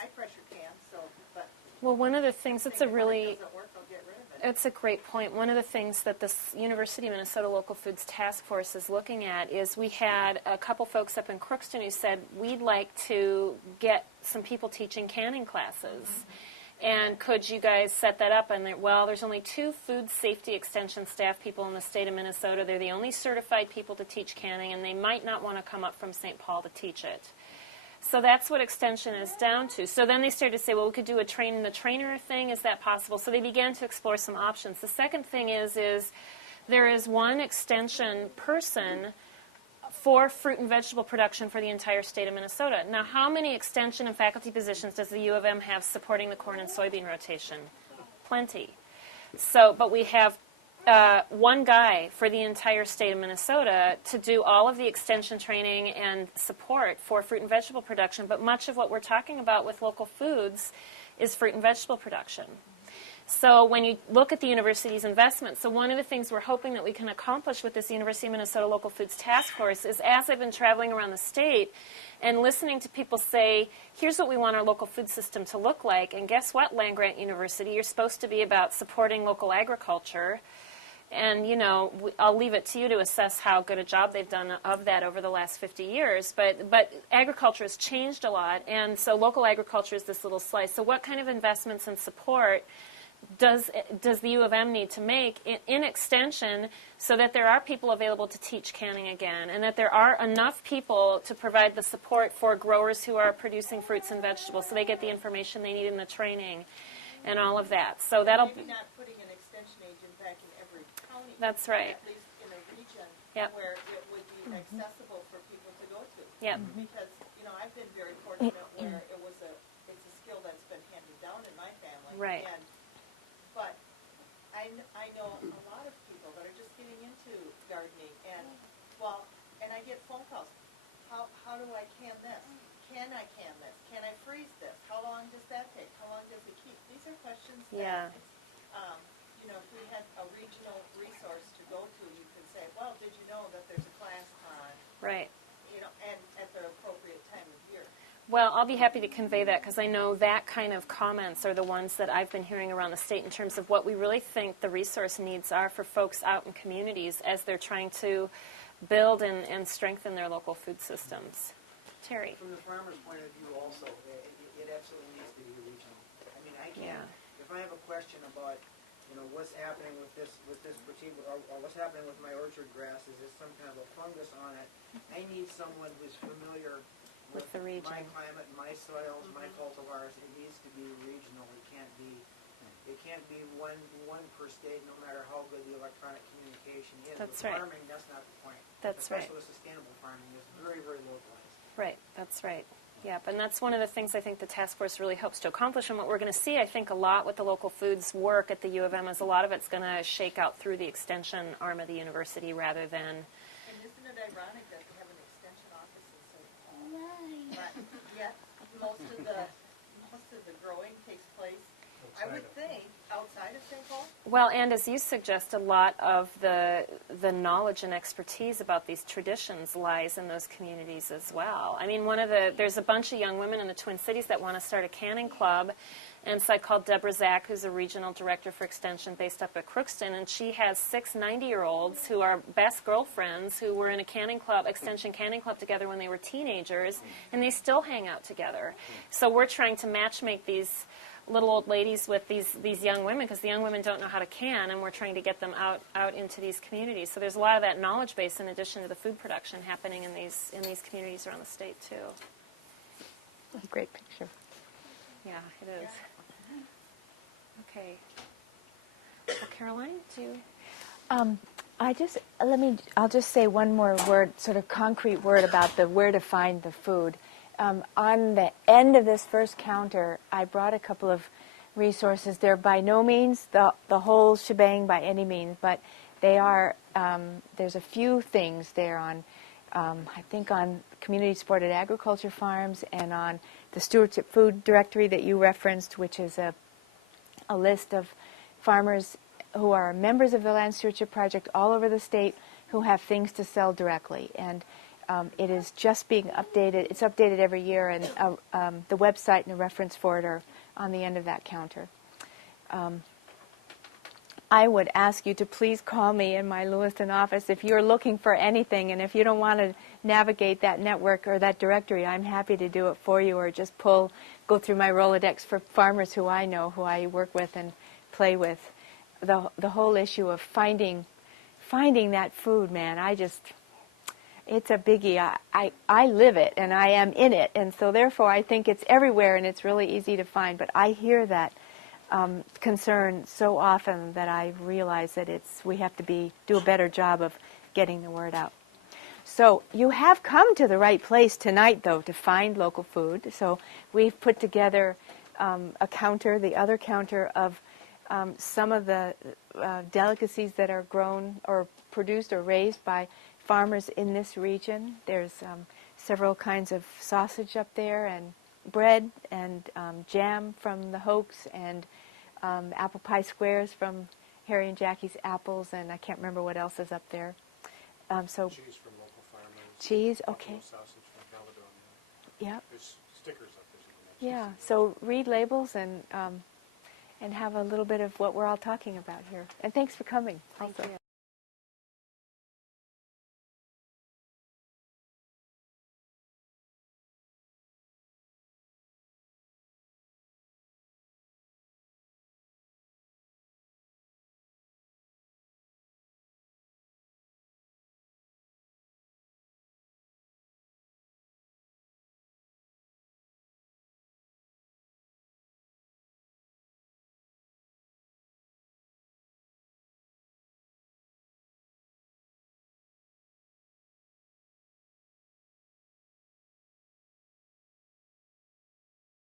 I pressure can, so, but Well, one of the things if that's a it really, doesn't work, I'll get rid of it. it's a great point. One of the things that this University of Minnesota Local Foods Task Force is looking at is we had a couple folks up in Crookston who said, we'd like to get some people teaching canning classes. And could you guys set that up? And well, there's only 2 food safety extension staff people in the state of Minnesota. They're the only certified people to teach canning, and they might not want to come up from St. Paul to teach it. So that's what extension is down to. So then they started to say, well, we could do a train-the-trainer thing. Is that possible? So they began to explore some options. The second thing is there is one extension person for fruit and vegetable production for the entire state of Minnesota. Now, how many extension and faculty positions does the U of M have supporting the corn and soybean rotation? Plenty. So, but we have one guy for the entire state of Minnesota to do all of the extension training and support for fruit and vegetable production, but much of what we're talking about with local foods is fruit and vegetable production. So when you look at the university's investment, so one of the things we're hoping that we can accomplish with this University of Minnesota Local Foods Task Force is, as I've been traveling around the state and listening to people say, here's what we want our local food system to look like, and guess what, land-grant university, you're supposed to be about supporting local agriculture. And, you know, I'll leave it to you to assess how good a job they've done of that over the last 50 years. But agriculture has changed a lot, and so local agriculture is this little slice. So what kind of investments and support does the U of M need to make in extension so that there are people available to teach canning again, and that there are enough people to provide the support for growers who are producing fruits and vegetables so they get the information they need in the training and all of that. So that'll maybe not putting an extension agent back in every county. That's right. At least in a region Yep. where it would be accessible for people to go to. Yep. Because, you know, I've been very fortunate where it's a skill that's been handed down in my family. Right. But I know a lot of people that are just getting into gardening, and I get phone calls. How do I can this? Can I can this? Can I freeze this? How long does that take? How long does it keep? These are questions that, you know, if we had a regional resource to go to, you could say, well, did you know that there's a class on? Right. You know, and at the appropriate time of year. Well, I'll be happy to convey that because I know that kind of comments are the ones that I've been hearing around the state in terms of what we really think the resource needs are for folks out in communities as they're trying to build and strengthen their local food systems. Terry. From the farmer's point of view also, it absolutely needs to be regional. I mean, I can't, if I have a question about, you know, what's happening with this particular, or what's happening with my orchard grass, is there some kind of a fungus on it? I need someone who's familiar with the region, my climate, my soils, my cultivars. It needs to be regional. It can't be one per state, no matter how good the electronic communication is. That's with right. Farming, that's not the point. That's right. Especially with sustainable farming, it's very, very localized. Right, that's right. Yep, and that's one of the things I think the task force really hopes to accomplish. And what we're going to see, I think, a lot with the local foods work at the U of M is a lot of it's going to shake out through the extension arm of the university rather than. And isn't it ironic that they have an extension office in St. Paul? But yet most of the growing takes place, I would think, outside of St. Paul? Well, and as you suggest, a lot of the knowledge and expertise about these traditions lies in those communities as well. I mean, there's a bunch of young women in the Twin Cities that want to start a canning club, and so I called Deborah Zach, who's a regional director for Extension based up at Crookston, and she has 6 90-year-olds who are best girlfriends who were in a canning club, Extension canning club together when they were teenagers, and they still hang out together. So we're trying to matchmake these little old ladies with these young women because the young women don't know how to can, and we're trying to get them out into these communities. So there's a lot of that knowledge base in addition to the food production happening in these communities around the state too. That's a great picture. Yeah, it is. Okay. Well, Caroline, do you? I'll just say one more word, sort of concrete word about where to find the food. On the end of this first counter, I brought a couple of resources. They're by no means the whole shebang by any means, but they are. There's a few things there on, I think, on community-supported agriculture farms and on the Stewardship Food Directory that you referenced, which is a list of farmers who are members of the Land Stewardship Project all over the state who have things to sell directly. And It is just being updated. It's updated every year, and the website and the reference for it are on the end of that counter. I would ask you to please call me in my Lewiston office if you're looking for anything, and if you don't want to navigate that network or that directory, I'm happy to do it for you, or just go through my Rolodex for farmers who I know, who I work with and play with. The whole issue of finding that food, man, it's a biggie. I live it, and I am in it, and so therefore I think it's everywhere, and it's really easy to find. But I hear that concern so often that I realize that we have to do a better job of getting the word out. So you have come to the right place tonight, though, to find local food. So we've put together a counter, the other counter of some of the delicacies that are grown or produced or raised by farmers in this region. There's several kinds of sausage up there, and bread, and jam from the Hoax, and apple pie squares from Harry and Jackie's Apples, and I can't remember what else is up there. So cheese from local farmers. Cheese, okay. Sausage from Caledonia. Yeah. There's stickers up there. So Yeah. So read labels and have a little bit of what we're all talking about here. And thanks for coming. Thank also. you.